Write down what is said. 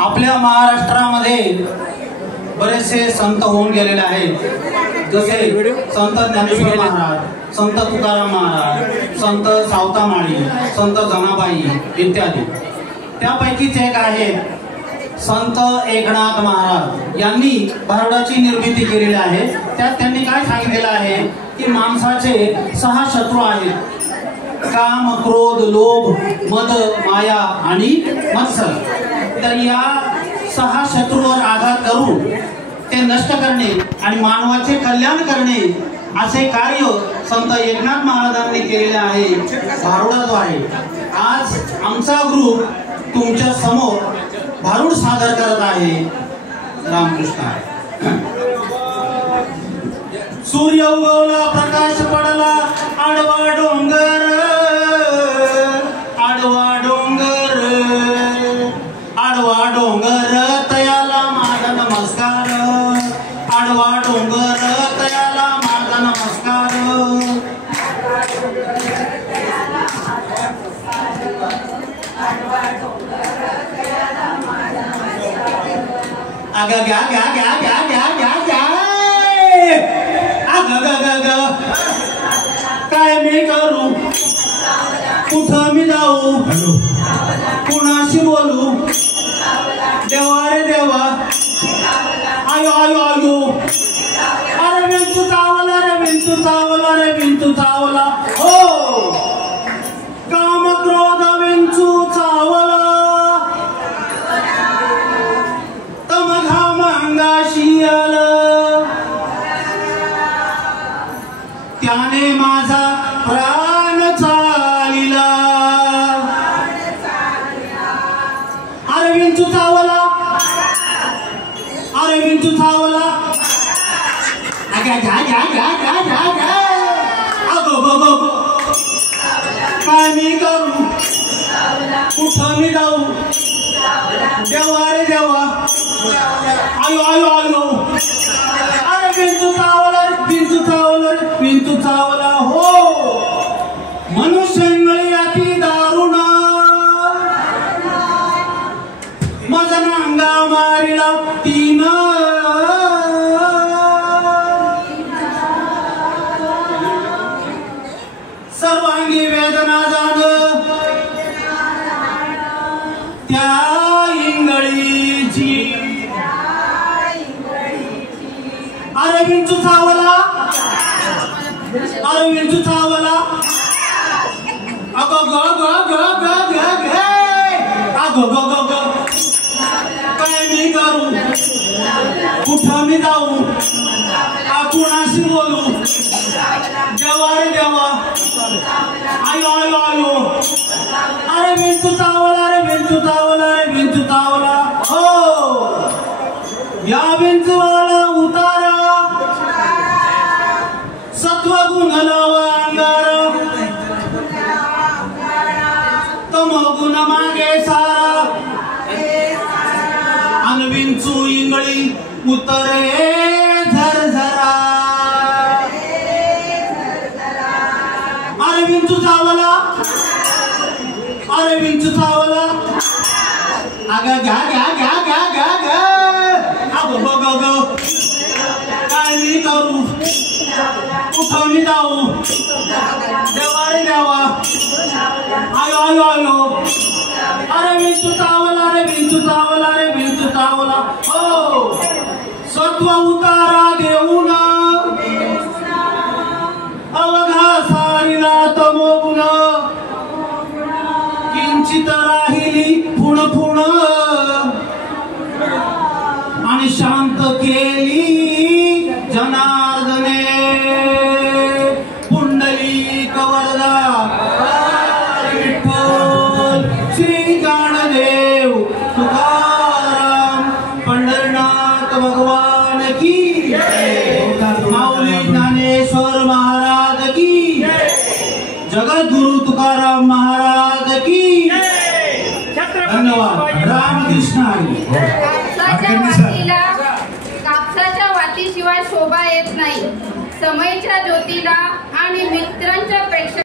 आपल्या महाराष्ट्रामध्ये बरेचसे संत होऊन गेलेले आहेत, जसे संत ज्ञानेश्वर महाराज, संत तुकाराम महाराज, संत सावतामाळी, संत जनाबाई इत्यादी। त्यापैकीच एक आहे संत एकनाथ महाराज यांनी भारुडाची निर्मिती केलेली आहे। त्यात त्यांनी काय सांगितलेलं आहे की माणसाचे 6 शत्रू आहेत, काम, क्रोध, लोभ, मद, माया आणि मत्सर। तर या 6 शत्रूवर आघात करून ते नष्ट करणे आणि मानवाचे कल्याण करणे असे कार्य संत एकनाथ महाराजांनी केलेले आहे भारुडाद्वारे। आज आमचा ग्रुप तुमच्या समोर भारुड सादर करत आहे। रामकृष्ण। सूर्य उगवला, प्रकाश पडला, आडवा डोंगर, आडवा डोंगर, आडवा डोंगर तयाला माझा नमस्कार, आडवा डोंगर तयाला माझा नमस्कार। आगा ग्या ग्या ग्या ग्या ग्या ग्या ग्या आगा गा गा गा काय मी करू, कुठं मी जाऊ, कुणाशी बोलू, देवा रे देवा, आयो आयो आयो, अरे विंचू चावला रे, विंचू चावला रे, विंचू चावला, हो काम क्रोध विंचू चावला, तम घाम अंगाशी आलं, त्याने माझा प्राण चालिला, अरे विंचू चावला, अरे विंचू चावला, अगो गो गो गो, काय मी करू, कुठं मी जाऊ, देवा रे देवा, आयो आयो आयो, अरे विंचू चावला, विंचू चावला, विंचू चावला, हो मनुष्यंगळी अति दारुण, मजन अंगा मारिला 3, सर्वांगी वेदना जाण त्या इंगळीची, अरे विंचू चावला, अरे विंचू चावला, अगो ग ग ग ग ग ग, अगो ग ग ग, काय मी करू, कुठं मी जाऊ, कुणाशी बोलू, देवा रे देवा, आयो आयो आयो, अरे विंचू चावला रे, विंचू चावला रे, विंचू चावला, हो या विंचूवाला उतारा, सत्वगुण लावा अंगारा, तमगुण मागे सारा, अन विंचू इंगळी उतरे झरझरा, अरे विंचू चावला, अरे विंचू चावला, आगा घ्या घ्या घ्या घ्या घ्या घ्या, अगो गो गो गो, काय मी करू, कुठं मी जाऊ, देवा रे देवा, आयो आयो आयो, अरे विंचू चावला रे, विंचू चावला रे, विंचू चावला, हो सत्व उतारा देऊन अवघा सारिला तमोगुण, किंचित राहिली फुण फुण, आणि शांत केली जनार्दने, पुंडलिक वरदा विठ्ठल, श्री ज्ञानदेव तुकाराम पंढरनाथ भगवान की, माऊली ज्ञानेश्वर महाराज की, जगद्गुरु तुकाराम महाराज की, धन्यवाद। रामकृष्ण हरी। कापसाच्या वातीशिवाय शोभा येत नाही, समयच्या ज्योतीला आणि मित्रांच्या प्रेक्षक